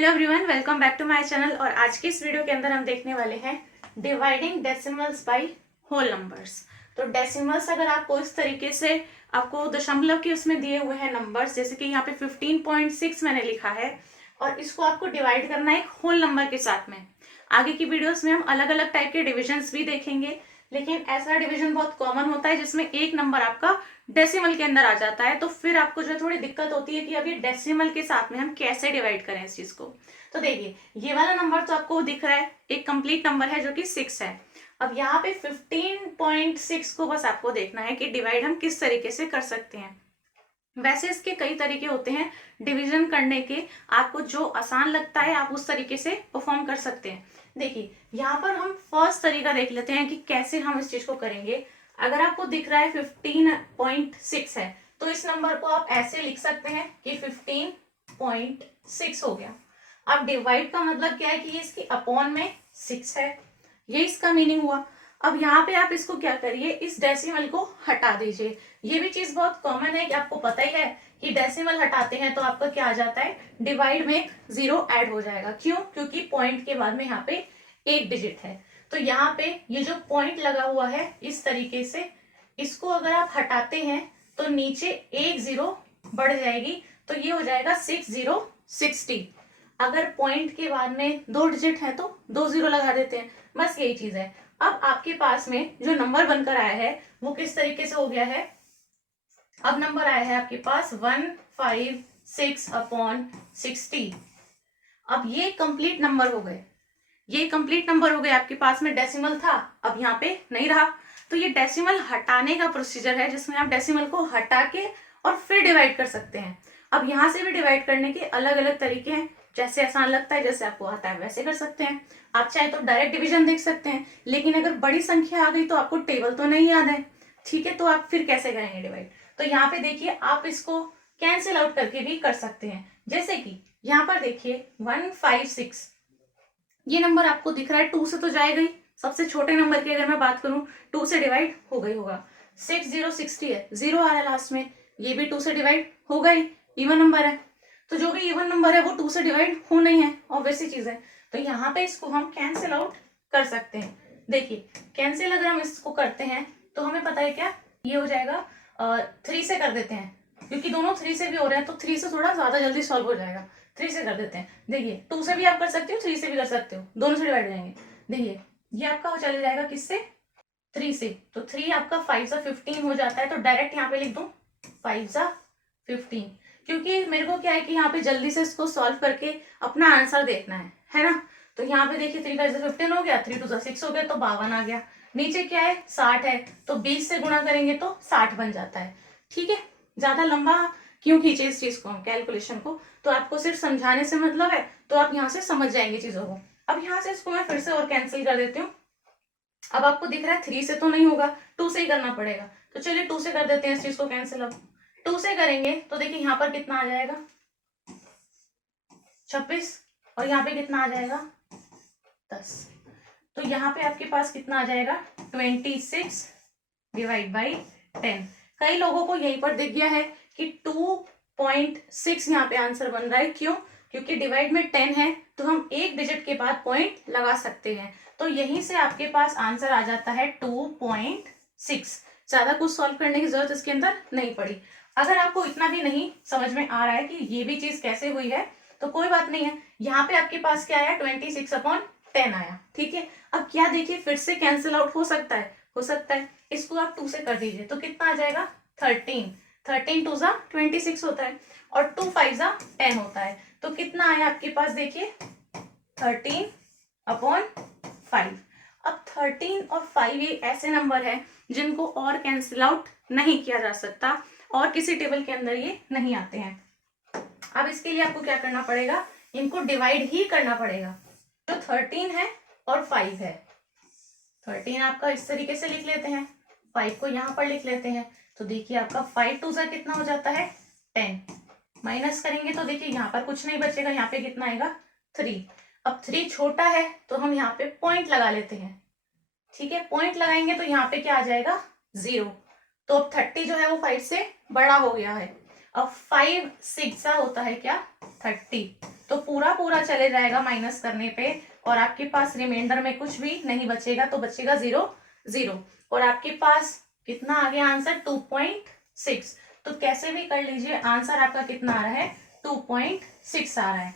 Hello everyone, welcome back to my channel. और आज की इस वीडियो के अंदर हम देखने वाले हैं dividing decimals by whole numbers. तो डेसिमल्स अगर आपको इस तरीके से आपको दशमलव के उसमें दिए हुए हैं नंबर्स, जैसे कि यहाँ पे 15.6 मैंने लिखा है और इसको आपको डिवाइड करना है एक होल नंबर के साथ में। आगे की वीडियोस में हम अलग अलग टाइप के डिविजन्स भी देखेंगे, लेकिन ऐसा डिवीजन बहुत कॉमन होता है जिसमें एक नंबर आपका डेसिमल के अंदर आ जाता है, तो फिर आपको जो थोड़ी दिक्कत होती है कि अभी डेसिमल के साथ में हम कैसे डिवाइड करें इस चीज को। तो देखिए, ये वाला नंबर तो आपको दिख रहा है, एक कंप्लीट नंबर है जो कि 6 है। अब यहाँ पे 15.6 को बस आपको देखना है कि डिवाइड हम किस तरीके से कर सकते हैं। वैसे इसके कई तरीके होते हैं डिवीजन करने के, आपको जो आसान लगता है आप उस तरीके से परफॉर्म कर सकते हैं। देखिए, यहाँ पर हम फर्स्ट तरीका देख लेते हैं कि कैसे हम इस चीज को करेंगे। अगर आपको दिख रहा है 15.6 है, तो इस नंबर को आप ऐसे लिख सकते हैं कि 15.6 हो गया। अब डिवाइड का मतलब क्या है कि ये इसकी अपॉन में 6 है, ये इसका मीनिंग हुआ। अब यहाँ पे आप इसको क्या करिए, इस डेसिमल को हटा दीजिए। ये भी चीज बहुत कॉमन है कि आपको पता ही है कि डेसिमल हटाते हैं तो आपका क्या आ जाता है, डिवाइड में एक जीरो ऐड हो जाएगा। क्यों? क्योंकि पॉइंट के बाद में यहाँ पे एक डिजिट है। तो यहाँ पे ये जो पॉइंट लगा हुआ है इस तरीके से, इसको अगर आप हटाते हैं तो नीचे एक जीरो बढ़ जाएगी, तो ये हो जाएगा 6060। अगर पॉइंट के बाद में दो डिजिट है तो दो जीरो लगा देते हैं, बस यही चीज है। अब आपके पास में जो नंबर बनकर आया है वो किस तरीके से हो गया है। अब नंबर आया है आपके पास 156/60। अब ये कंप्लीट नंबर हो गए, ये कंप्लीट नंबर हो गए। आपके पास में डेसिमल था, अब यहाँ पे नहीं रहा, तो ये डेसिमल हटाने का प्रोसीजर है जिसमें आप डेसिमल को हटा के और फिर डिवाइड कर सकते हैं। अब यहाँ से भी डिवाइड करने के अलग अलग तरीके हैं, जैसे आसान लगता है, जैसे आपको आता है वैसे कर सकते हैं। आप चाहे तो डायरेक्ट डिवीजन देख सकते हैं, लेकिन अगर बड़ी संख्या आ गई तो आपको टेबल तो नहीं याद है, ठीक है, तो आप फिर कैसे करेंगे डिवाइड। तो यहाँ पे देखिए, आप इसको कैंसिल आउट करके भी कर सकते हैं। जैसे कि यहाँ पर देखिए 156, ये नंबर आपको दिख रहा है, 2 से तो जाएगा ही, सबसे छोटे नंबर की अगर मैं बात करूं 2 से डिवाइड हो गई होगा। 6060 है, जीरो आ रहा है लास्ट में, ये भी 2 से डिवाइड हो गई, इवन नंबर है। तो जो भी इवन नंबर है वो 2 से डिवाइड हो नहीं है, ऑब्वियस चीज है। तो यहाँ पे इसको हम कैंसिल आउट कर सकते हैं। देखिए, कैंसिल अगर हम इसको करते हैं तो हमें पता है क्या, ये हो जाएगा 3 से कर देते हैं, क्योंकि दोनों 3 से भी हो रहे हैं तो 3 से थोड़ा ज्यादा जल्दी सॉल्व हो जाएगा। 3 से कर देते हैं। देखिए, 2 से भी आप कर सकते हो, 3 से भी कर सकते हो, दोनों से डिवाइड हो जाएंगे। देखिए, ये आपका चले जाएगा किससे, 3 से, तो 3 आपका 5 सा 15 हो जाता है। तो डायरेक्ट यहाँ पे लिख दूं 5 सा 15, क्योंकि मेरे को क्या है कि यहाँ पे जल्दी से इसको सॉल्व करके अपना आंसर देखना है ना। तो यहाँ पे देखिए 3 5 15 हो गया, 3 2 6 हो गया, तो 52 आ गया। नीचे क्या है, 60 है, तो 20 से गुणा करेंगे तो 60 बन जाता है। ठीक है, ज्यादा लंबा क्यों खींचे इस चीज को, हम कैलकुलेशन को, तो आपको सिर्फ समझाने से मतलब है, तो आप यहाँ से समझ जाएंगे चीजों को। अब यहाँ से इसको मैं फिर से और कैंसिल कर देती हूँ। अब आपको दिख रहा है 3 से तो नहीं होगा, 2 से ही करना पड़ेगा, तो चलिए 2 से कर देते हैं इस चीज को कैंसिल। अब 2 से करेंगे तो देखिए यहाँ पर कितना आ जाएगा, 26, और यहाँ पे कितना आ जाएगा, 10। तो यहाँ पे आपके पास कितना आ जाएगा, 26 डिवाइड बाई 10। कई लोगों को यहीं पर दिख गया है कि 2.6 यहाँ पे आंसर बन रहा है। क्यों? क्योंकि डिवाइड में 10 है, तो हम एक डिजिट के बाद पॉइंट लगा सकते हैं, तो यहीं से आपके पास आंसर आ जाता है 2.6। ज्यादा कुछ सॉल्व करने की जरूरत इसके अंदर नहीं पड़ी। अगर आपको इतना भी नहीं समझ में आ रहा है कि ये भी चीज कैसे हुई है, तो कोई बात नहीं है, यहाँ पे आपके पास क्या आया, 26/10 आया। ठीक है, अब क्या देखिए, फिर से कैंसिल आउट हो सकता है, हो सकता है। इसको आप 2 से कर दीजिए तो कितना आ जाएगा, 13। 13 2 जा 26 होता है, और 2 5 जा 10 होता है, तो कितना आया आपके पास, देखिए 13/5। अब 13 और 5 ये ऐसे नंबर है जिनको और कैंसिल आउट नहीं किया जा सकता, और किसी टेबल के अंदर ये नहीं आते हैं। अब इसके लिए आपको क्या करना पड़ेगा, इनको डिवाइड ही करना पड़ेगा। तो 13 है और 5 है, 13 आपका इस तरीके से लिख लेते हैं, 5 को यहाँ पर लिख लेते हैं। तो देखिए आपका 5 2 जा कितना हो जाता है, 10। माइनस करेंगे तो देखिए यहाँ पर कुछ नहीं बचेगा, यहाँ पे कितना आएगा, 3। अब 3 छोटा है तो हम यहाँ पे पॉइंट लगा लेते हैं। ठीक है, पॉइंट लगाएंगे तो यहाँ पे क्या आ जाएगा, 0। तो अब 30 जो है वो 5 से बड़ा हो गया है। अब 5 6 होता है क्या 30, तो पूरा पूरा चले जाएगा माइनस करने पे और आपके पास रिमाइंडर में कुछ भी नहीं बचेगा, तो बचेगा 0 0 और आपके पास कितना आ गया आंसर 2.6। तो कैसे भी कर लीजिए आंसर आपका कितना आ रहा है 2.6 आ रहा है।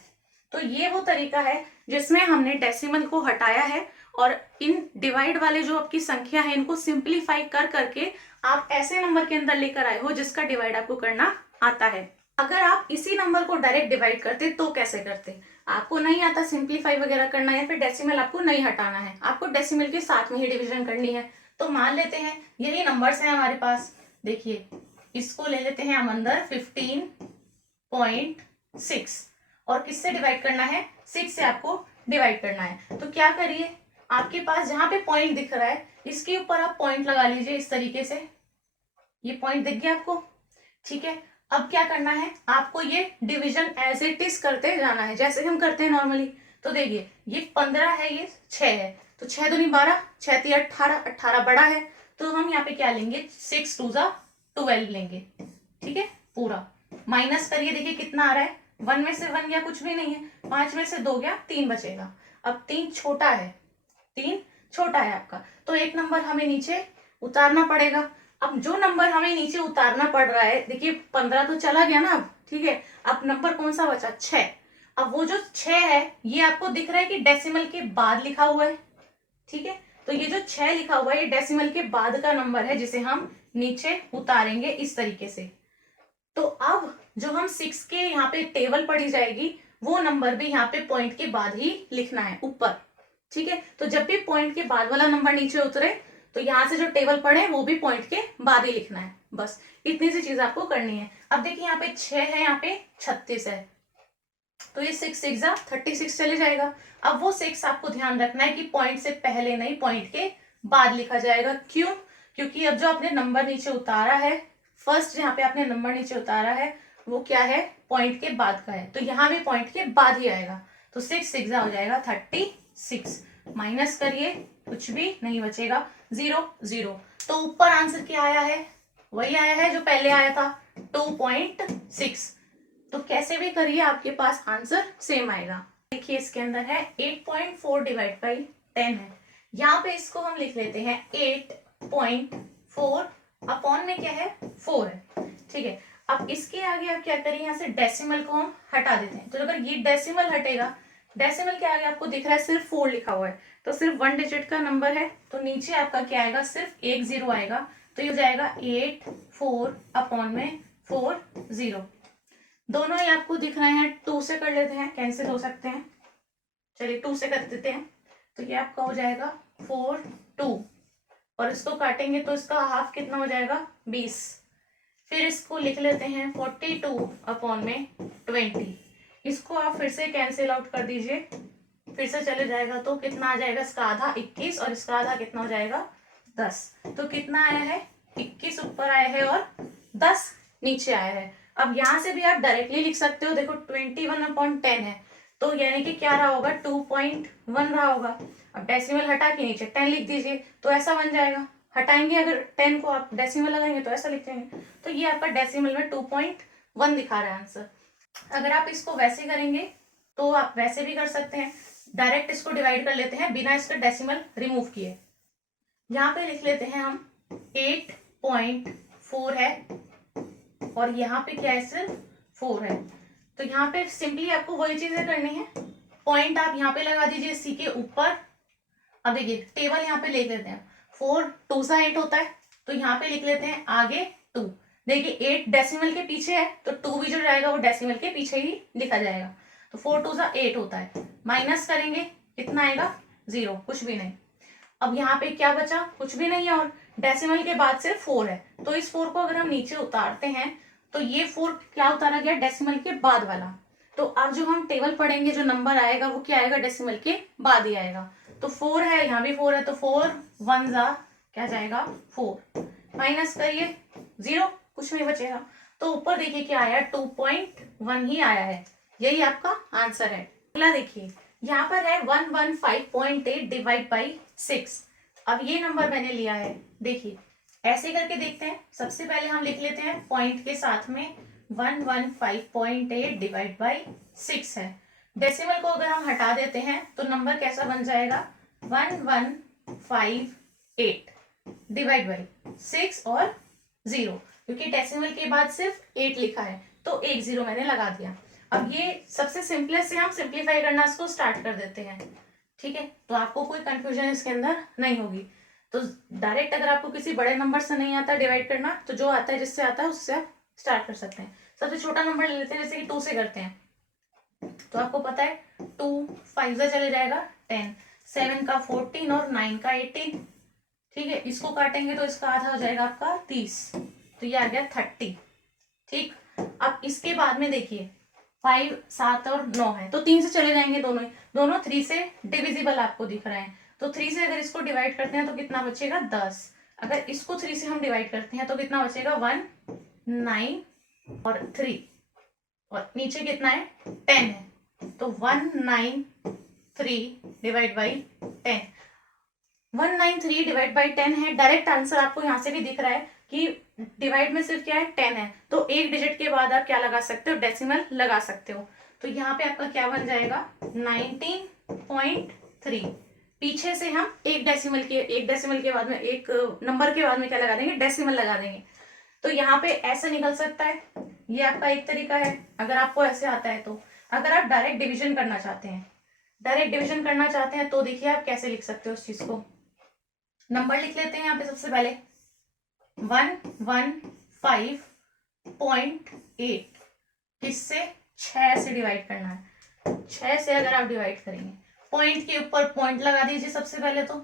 तो ये वो तरीका है जिसमें हमने डेसिमल को हटाया है और इन डिवाइड वाले जो आपकी संख्या है इनको सिंप्लीफाई कर करके आप ऐसे नंबर के अंदर लेकर आए हो जिसका डिवाइड आपको करना आता है। अगर आप इसी नंबर को डायरेक्ट डिवाइड करते तो कैसे करते, आपको नहीं आता सिंप्लीफाई वगैरह करना या फिर डेसिमल आपको नहीं हटाना है, आपको डेसिमल के साथ में ही डिवीजन करनी है। तो मान लेते हैं यही नंबर्स हैं हमारे पास, देखिए इसको ले लेते हैं हम अंदर 15.6 और किससे डिवाइड करना है 6 से आपको डिवाइड करना है। तो क्या करिए, आपके पास जहां पे पॉइंट दिख रहा है इसके ऊपर आप पॉइंट लगा लीजिए इस तरीके से, ये पॉइंट दिख गया आपको, ठीक है। अब क्या करना है आपको, ये डिवीजन एज इट इज करते जाना है जैसे हम करते हैं नॉर्मली। तो देखिए ये 15 है, ये 6 है, तो 6 दूनी 12, 6 3 18, 18 बड़ा है, तो हम यहाँ पे क्या लेंगे 6 2 12 लेंगे, ठीक है। पूरा माइनस करिए, देखिए कितना आ रहा है, 1 में से 1 गया कुछ भी नहीं है, 5 में से 2 गया 3 बचेगा। अब 3 छोटा है, 3 छोटा है आपका, तो एक नंबर हमें नीचे उतारना पड़ेगा। अब जो नंबर हमें नीचे उतारना पड़ रहा है, देखिए 15 तो चला गया ना अब, ठीक है। अब नंबर कौन सा बचा 6, अब वो जो 6 है ये आपको दिख रहा है कि डेसिमल के बाद लिखा हुआ है, ठीक है। तो ये जो 6 लिखा हुआ है ये डेसिमल के बाद का नंबर है जिसे हम नीचे उतारेंगे इस तरीके से। तो अब जो हम 6 के यहाँ पे टेबल पढ़ी जाएगी वो नंबर भी यहाँ पे पॉइंट के बाद ही लिखना है ऊपर, ठीक है। तो जब भी पॉइंट के बाद वाला नंबर नीचे उतरे तो यहाँ से जो टेबल पढ़े वो भी पॉइंट के बाद ही लिखना है, बस इतनी सी चीज आपको करनी है। अब देखिए यहाँ पे 6 है, यहाँ पे 36 है, तो ये 6 6 36 चले जाएगा। अब वो 6 आपको ध्यान रखना है कि पॉइंट से पहले नहीं पॉइंट के बाद लिखा जाएगा। क्यों, क्योंकि अब जो आपने नंबर नीचे उतारा है, फर्स्ट यहाँ पे आपने नंबर नीचे उतारा है वो क्या है पॉइंट के बाद का है, तो यहाँ भी पॉइंट के बाद ही आएगा। तो 6 6 हो जाएगा 36, माइनस करिए कुछ भी नहीं बचेगा, 0 0। तो ऊपर आंसर क्या आया है, वही आया है जो पहले आया था 2.6। तो कैसे भी करिए आपके पास आंसर सेम आएगा। देखिए इसके अंदर है 8.4 डिवाइड बाई 10 है, यहाँ पे इसको हम लिख लेते हैं 8.4 अपॉन में क्या है 4 है, ठीक है। अब इसके आगे आप क्या करें, यहाँ से डेसिमल को हम हटा देते हैं। तो अगर ये डेसिमल हटेगा, डेसिमल के आगे आपको दिख रहा है सिर्फ 4 लिखा हुआ है, तो सिर्फ 1 डिजिट का नंबर है, तो नीचे आपका क्या आएगा सिर्फ एक 0 आएगा, तो ये हो जाएगा 8 4 अपॉन में 4 0। दोनों ही आपको दिख रहे हैं, 2 से कर लेते हैं, कैंसिल हो सकते हैं, चलिए 2 से कर देते हैं। तो ये आपका हो जाएगा 4 2 और इसको काटेंगे तो इसका हाफ कितना हो जाएगा 20। फिर इसको लिख लेते हैं 42 अपॉन में 20, इसको आप फिर से कैंसिल आउट कर दीजिए, फिर से चले जाएगा तो कितना आ जाएगा, इसका आधा 21 और इसका आधा कितना हो जाएगा 10। तो कितना आया है 21 ऊपर आया है और 10 नीचे आया है। अब यहाँ से भी आप डायरेक्टली लिख सकते हो, देखो 21 अपॉन 10 है, तो यानी कि क्या रहा होगा 2.1 रहा होगा। अब डेसिमल हटा के नीचे 10 लिख दीजिए तो ऐसा बन जाएगा, हटाएंगे अगर 10 को आप डेसिमल लगाएंगे तो ऐसा लिख देंगे। तो ये आपका डेसिमल में 2.1 दिखा रहा है आंसर। अगर आप इसको वैसे करेंगे तो आप वैसे भी कर सकते हैं, डायरेक्ट इसको डिवाइड कर लेते हैं बिना इसका डेसिमल रिमूव किए। यहाँ पे लिख लेते हैं हम 8.4 है और यहाँ पे क्या है सिर्फ 4 है, तो यहाँ पे सिंपली आपको वही चीजें करनी है, पॉइंट आप यहाँ पे लगा दीजिए सी के ऊपर। अब देखिए टेबल यहाँ पे लिख लेते हैं, 4 2 8 होता है, तो यहाँ पे लिख लेते हैं आगे 2। देखिए 8 डेसिमल के पीछे है तो 2 भी जो जाएगा वो डेसिमल के पीछे ही लिखा जाएगा, तो 4 2 8 होता है, माइनस करेंगे कितना आएगा 0, कुछ भी नहीं। अब यहाँ पे क्या बचा, कुछ भी नहीं है और डेसिमल के बाद सिर्फ 4 है, तो इस 4 को अगर हम नीचे उतारते हैं तो ये 4 क्या उतारा गया डेसिमल के बाद वाला। तो अब जो हम टेबल पढ़ेंगे जो नंबर आएगा वो क्या आएगा डेसिमल के बाद ही आएगा। तो 4 है, यहाँ भी 4 है, तो 4 1 क्या जाएगा 4, माइनस करिए 0, कुछ नहीं बचेगा। तो ऊपर देखिए क्या आया 2.1 ही आया है, यही आपका आंसर है। अगला देखिए यहाँ पर है 115.8 डिवाइड बाई 6। अब ये नंबर मैंने लिया है, देखिए ऐसे करके देखते हैं। सबसे पहले हम लिख लेते हैं पॉइंट के साथ में 115.8 डिवाइड बाई 6 है। डेसिमल को अगर हम हटा देते हैं तो नंबर कैसा बन जाएगा, 1158 डिवाइड बाई 6 और 0, क्योंकि डेसिमल के बाद सिर्फ 8 लिखा है तो एक 0 मैंने लगा दिया। अब ये सबसे सिंपलेस्ट से हम सिंप्लीफाई करना इसको स्टार्ट कर देते हैं, ठीक है, तो आपको कोई कंफ्यूजन इसके अंदर नहीं होगी। तो डायरेक्ट अगर आपको किसी बड़े नंबर से नहीं आता डिवाइड करना, तो जो आता है जिससे आता है उससे आप स्टार्ट कर सकते हैं। सबसे छोटा नंबर ले लेते हैं, जैसे कि 2 से करते हैं, तो आपको पता है 2 5 से चले जाएगा 10, 7 का 14 और 9 का 18, ठीक है, इसको काटेंगे तो इसका आधा हो जाएगा आपका 30, तो ये आ गया 30, ठीक। अब इसके बाद में देखिए 5 7 और 9 है, तो 3 से चले जाएंगे दोनों 3 से डिविजिबल आपको दिख रहे हैं, तो 3 से अगर इसको डिवाइड करते हैं तो कितना बचेगा 10, अगर इसको 3 से हम डिवाइड करते हैं तो कितना बचेगा 1 9 और 3, और नीचे कितना है 10 है, तो 193 डिवाइड बाई 10, 193 डिवाइड बाई 10 है। डायरेक्ट आंसर आपको यहाँ से भी दिख रहा है कि डिवाइड में सिर्फ क्या है 10 है, तो एक डिजिट के बाद आप क्या लगा सकते हो, डेसिमल लगा सकते हो। तो यहाँ पे आपका क्या बन जाएगा 19.3, पीछे से हम एक डेसिमल के बाद में, एक नंबर के बाद में क्या लगा देंगे, डेसिमल लगा देंगे। तो यहाँ पे ऐसा निकल सकता है, ये आपका एक तरीका है अगर आपको ऐसे आता है तो। अगर आप डायरेक्ट डिवीजन करना चाहते हैं तो देखिए आप कैसे लिख सकते हो उस चीज को। नंबर लिख लेते हैं यहाँ पे सबसे पहले 115.8, किससे 6 से डिवाइड करना है, 6 से अगर आप डिवाइड करेंगे, पॉइंट के ऊपर पॉइंट लगा दीजिए सबसे पहले तो,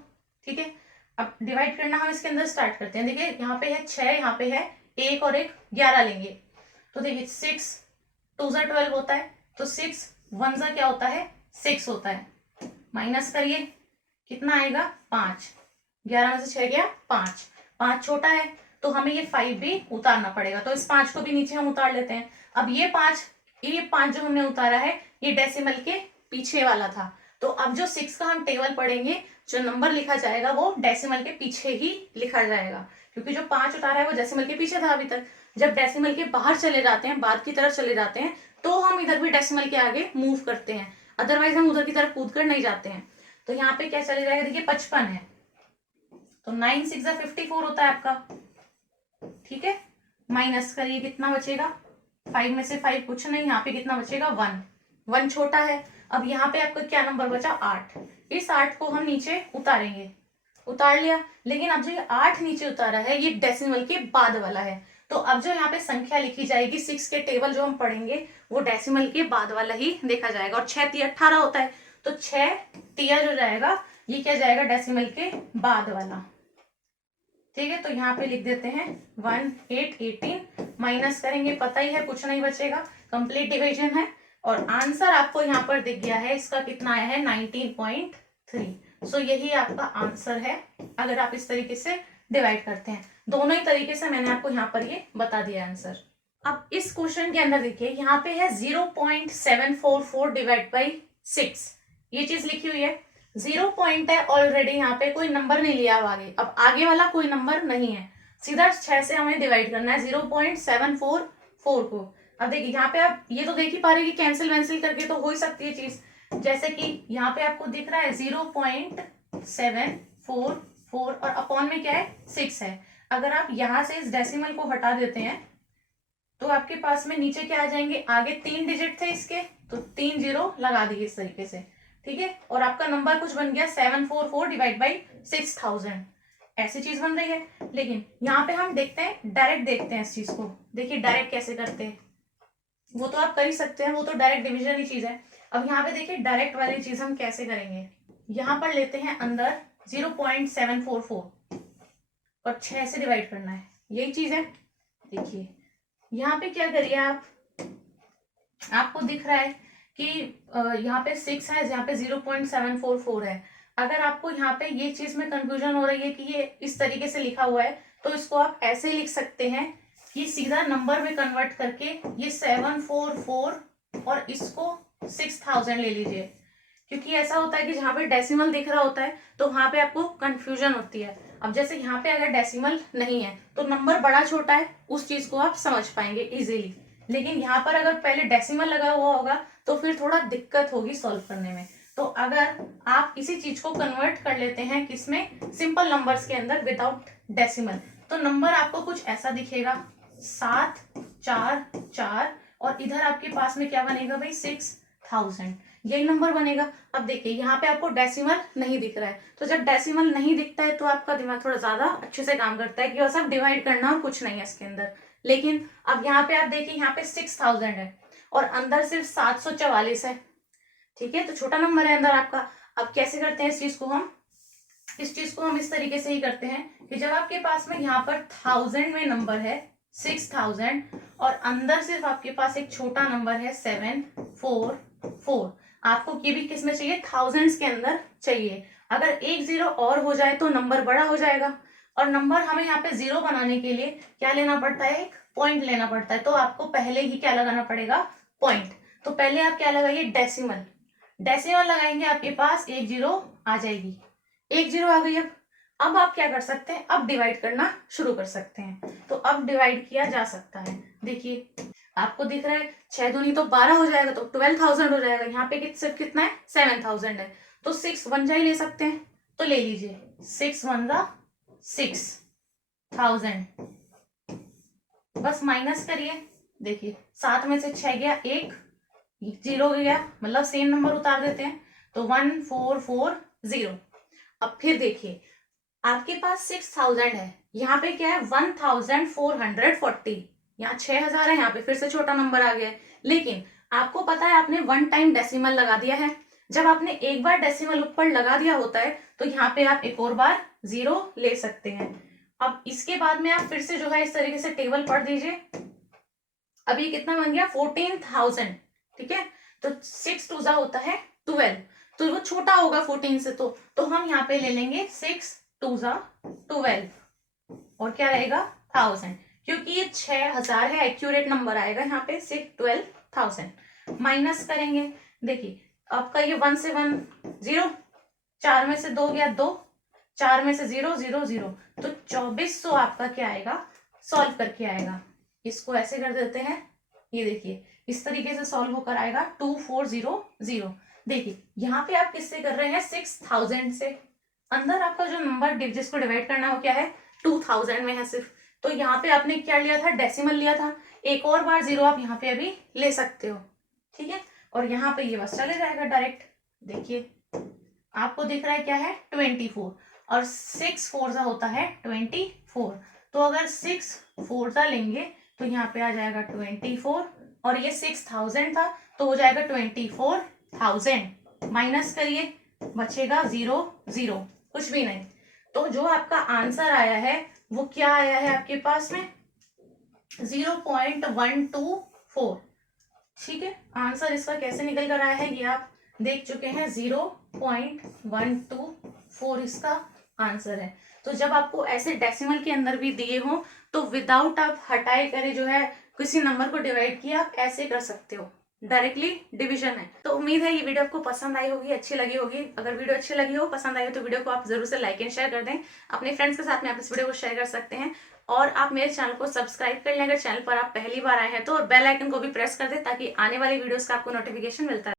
ठीक है। अब डिवाइड करना हम इसके अंदर स्टार्ट करते हैं। देखिए यहाँ पे है 6, यहाँ पे है 1 और 1 11 लेंगे, तो देखिए 6 2 ज़ा 12 होता है, तो 6 1 ज़ा क्या होता है 6 होता है, माइनस करिए कितना आएगा 5, 11 में से 6 गया 5, 5 छोटा है तो हमें ये 5 भी उतारना पड़ेगा, तो इस 5 को भी नीचे हम उतार लेते हैं। अब ये 5 जो हमने उतारा है ये डेसिमल के पीछे वाला था, तो अब जो 6 का हम टेबल पढ़ेंगे, जो नंबर लिखा जाएगा वो डेसिमल के पीछे ही लिखा जाएगा, क्योंकि जो 5 उतारा है वो डेसिमल के पीछे था अभी तक। जब डेसिमल के बाहर चले जाते हैं, बाद की तरफ चले जाते हैं, तो हम इधर भी डेसिमल के आगे मूव करते हैं, अदरवाइज हम उधर की तरफ कूद कर नहीं जाते हैं। तो यहाँ पे क्या चले जाएगा, देखिए 55 है, तो 9 6 54 होता है आपका, ठीक है। माइनस करिए कितना बचेगा, 5 में से 5 कुछ नहीं, यहाँ पे कितना बचेगा 1 छोटा है। अब यहाँ पे आपका क्या नंबर बचा 8, इस 8 को हम नीचे उतारेंगे, उतार लिया, लेकिन अब जो ये 8 नीचे उतारा है ये डेसिमल के बाद वाला है, तो अब जो यहाँ पे संख्या लिखी जाएगी 6 के टेबल जो हम पढ़ेंगे वो डेसिमल के बाद वाला ही देखा जाएगा। और 6 3 18 होता है, तो 6 3 जो जाएगा ये क्या जाएगा डेसिमल के बाद वाला, ठीक है। तो यहाँ पे लिख देते हैं 1818, माइनस करेंगे, पता ही है कुछ नहीं बचेगा, कंप्लीट डिवीजन है, और आंसर आपको यहाँ पर दिख गया है, इसका कितना आया है 19.3। सो यही आपका आंसर है अगर आप इस तरीके से डिवाइड करते हैं। दोनों ही तरीके से मैंने आपको यहाँ पर ये बता दिया आंसर। अब इस क्वेश्चन के अंदर देखिए यहाँ पे है 0.744 डिवाइड बाई 6, ये चीज लिखी हुई है, 0 पॉइंट है ऑलरेडी, यहाँ पे कोई नंबर नहीं लिया आगे, अब आगे वाला कोई नंबर नहीं है, सीधा 6 से हमें डिवाइड करना है 0.744 को। अब देखिए यहाँ पे आप ये तो देख ही पा रहे कि कैंसिल वैंसिल करके तो हो ही सकती है चीज, जैसे कि यहाँ पे आपको दिख रहा है 0.744 और अपॉन में क्या है 6 है। अगर आप यहाँ से इस डेसिमल को हटा देते हैं तो आपके पास में नीचे क्या आ जाएंगे, आगे 3 डिजिट थे इसके, तो 3 0 लगा दिए इस तरीके से, ठीक है, और आपका नंबर कुछ बन गया 744 डिवाइड बाई 6000, ऐसी चीज बन रही है। लेकिन यहाँ पे हम देखते हैं, डायरेक्ट देखते हैं इस चीज को, देखिए डायरेक्ट कैसे करते हैं, वो तो आप कर ही सकते हैं, वो तो डायरेक्ट डिवीजन ही चीज है। अब यहाँ पे देखिए डायरेक्ट वाली चीज हम कैसे करेंगे, यहाँ पर लेते हैं अंदर 0.744 और 6 से डिवाइड करना है, यही चीज है। देखिए यहाँ पे क्या करिए आप, आपको दिख रहा है कि यहाँ पे 6 है, यहाँ पे 0.744 है। अगर आपको यहाँ पे ये चीज में कंफ्यूजन हो रही है कि ये इस तरीके से लिखा हुआ है, तो इसको आप ऐसे लिख सकते हैं कि सीधा नंबर में कन्वर्ट करके ये 744 और इसको 6000 ले लीजिए, क्योंकि ऐसा होता है कि जहाँ पे डेसिमल दिख रहा होता है तो वहां पे आपको कंफ्यूजन होती है। अब जैसे यहाँ पे अगर डेसिमल नहीं है तो नंबर बड़ा छोटा है, उस चीज को आप समझ पाएंगे इजीली, लेकिन यहाँ पर अगर पहले डेसिमल लगा हुआ होगा तो फिर थोड़ा दिक्कत होगी सॉल्व करने में। तो अगर आप इसी चीज को कन्वर्ट कर लेते हैं किसमें, सिंपल नंबर्स के अंदर विदाउट डेसिमल, तो नंबर आपको कुछ ऐसा दिखेगा 7 4 4 और इधर आपके पास में क्या बनेगा भाई 6000, यही नंबर बनेगा। अब देखिए यहाँ पे आपको डेसिमल नहीं दिख रहा है, तो जब डेसिमल नहीं दिखता है तो आपका दिमाग थोड़ा ज्यादा अच्छे से काम करता है कि बस अब डिवाइड करना और कुछ नहीं है इसके अंदर। लेकिन अब यहाँ पे आप देखिए यहाँ पे 6000 है और अंदर सिर्फ 744 है, ठीक है, तो छोटा नंबर है अंदर आपका। अब कैसे करते हैं इस चीज को हम, इस चीज को हम इस तरीके से ही करते हैं कि जब आपके पास में यहाँ पर 1000 में नंबर है 6000 और अंदर सिर्फ आपके पास एक छोटा नंबर है 744, आपको ये भी किस में चाहिए, थाउजेंड्स के अंदर चाहिए। अगर एक जीरो और हो जाए तो नंबर बड़ा हो जाएगा, और नंबर हमें यहाँ पे जीरो बनाने के लिए क्या लेना पड़ता है, एक पॉइंट लेना पड़ता है। तो आपको पहले ही क्या लगाना पड़ेगा, पॉइंट। तो पहले आप क्या लगाइए, डेसिमल, डेसिमल लगाएंगे, आपके पास एक जीरो आ जाएगी, एक जीरो आ गई। अब आप क्या कर सकते हैं, अब डिवाइड करना शुरू कर सकते हैं। तो अब डिवाइड किया जा सकता है, देखिए आपको दिख रहा है 6 दूनी तो 12 हो जाएगा, तो 12000 हो जाएगा। यहाँ पे सिर्फ कितना है, 7000 है, तो 6 1 जा ही ले सकते हैं, तो ले लीजिए 6 1 जा 6000, बस माइनस करिए, देखिए 7 में से 6 गया, एक जीरो गया, मतलब सेम नंबर उतार देते हैं, तो 1440। अब फिर देखिए आपके पास 6000 है, यहाँ पे क्या है 1440, यहाँ 6000 है, यहाँ पे फिर से छोटा नंबर आ गया है। लेकिन आपको पता है आपने वन टाइम डेसिमल लगा दिया है, जब आपने एक बार डेसिमल ऊपर लगा दिया होता है तो यहाँ पे आप एक और बार जीरो ले सकते हैं। अब इसके बाद में आप फिर से जो है इस तरीके से टेबल पढ़ दीजिए। अब ये कितना बन गया 14000, ठीक है, तो 6 2 जा होता है 12, तो वो छोटा होगा 14 से, तो हम यहाँ पे ले लेंगे 6 2 जा 12 और क्या रहेगा 1000, क्योंकि ये 6000 है, एक्यूरेट नंबर आएगा यहाँ पे 12000। माइनस करेंगे, देखिए आपका ये 1 से 1 0, 4 में से 2 गया 2, 4 में से 0 0 0, तो 2400 आपका क्या आएगा, सॉल्व करके आएगा। इसको ऐसे कर देते हैं, ये देखिए इस तरीके से सॉल्व होकर आएगा 2400। देखिए यहाँ पे आप किससे कर रहे हैं, 6000 से। अंदर आपका जो नंबर जिसको डिवाइड करना है वो क्या है, 2000 में है सिर्फ, तो यहाँ पे आपने क्या लिया था, डेसिमल लिया था, एक और बार जीरो आप यहाँ पे अभी ले सकते हो, ठीक है, और यहाँ पे ये बस चले जाएगा डायरेक्ट। देखिए आपको दिख रहा है क्या है 24, और 6 4 जा होता है 24, तो अगर 6 4 जा लेंगे तो यहाँ पे आ जाएगा 24, और ये 6000 था तो हो जाएगा 24000। माइनस करिए, बचेगा 0 0, कुछ भी नहीं। तो जो आपका आंसर आया है वो क्या आया है आपके पास में 0.124, ठीक है। आंसर इसका कैसे निकल कर आया है ये आप देख चुके हैं, 0.124 इसका आंसर है। तो जब आपको ऐसे डेसिमल के अंदर भी दिए हो तो विदाउट आप हटाए करे जो है किसी नंबर को डिवाइड किया, आप ऐसे कर सकते हो, डायरेक्टली डिवीजन है। तो उम्मीद है ये वीडियो आपको पसंद आई होगी, अच्छी लगी होगी। अगर वीडियो अच्छी लगी हो, पसंद आई हो, तो वीडियो को आप जरूर से लाइक एंड शेयर कर दें। अपने फ्रेंड्स के साथ में आप इस वीडियो को शेयर कर सकते हैं, और आप मेरे चैनल को सब्सक्राइब कर लें अगर चैनल पर आप पहली बार आए हैं तो, और बेल आइकन को भी प्रेस कर दें ताकि आने वाली वीडियोस का आपको नोटिफिकेशन मिलता है।